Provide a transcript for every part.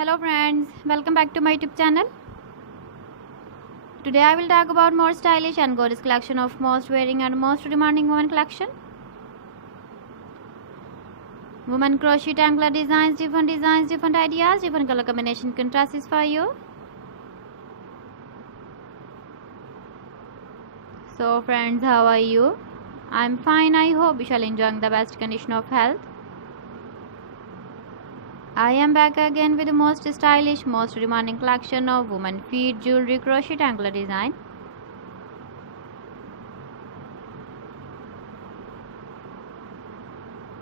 Hello friends, welcome back to my YouTube channel. Today I will talk about more stylish and gorgeous collection of most wearing and most demanding women collection. Women crochet anklet designs, different ideas, different color combination contrasts for you. So friends, how are you? I'm fine. I hope you shall enjoy the best condition of health. I am back again with the most stylish, most demanding collection of women feet jewelry crochet anklet design.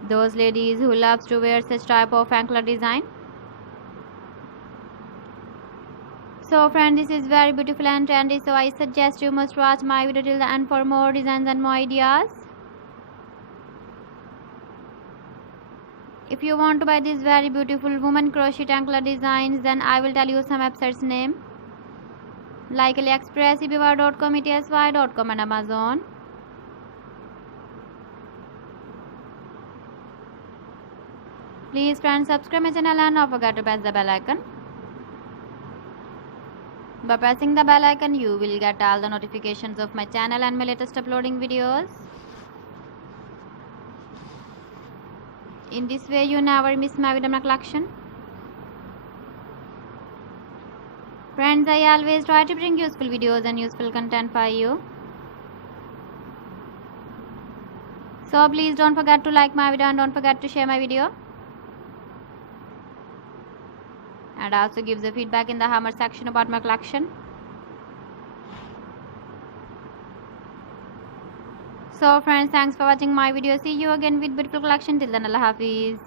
Those ladies who loves to wear such type of anklet design. So friend, this is very beautiful and trendy, so I suggest you must watch my video till the end for more designs and more ideas. If you want to buy these very beautiful woman crochet anklet designs, then I will tell you some websites name like AliExpress, eBay.com, ETSY.com and Amazon. Please friends, subscribe my channel and don't forget to press the bell icon. By pressing the bell icon, you will get all the notifications of my channel and my latest uploading videos. In this way, you never miss my video collection. Friends, I always try to bring useful videos and useful content for you. So please don't forget to like my video and don't forget to share my video. And also give the feedback in the comment section about my collection. So friends, thanks for watching my video. See you again with beautiful collection. Till then, Allah Hafiz.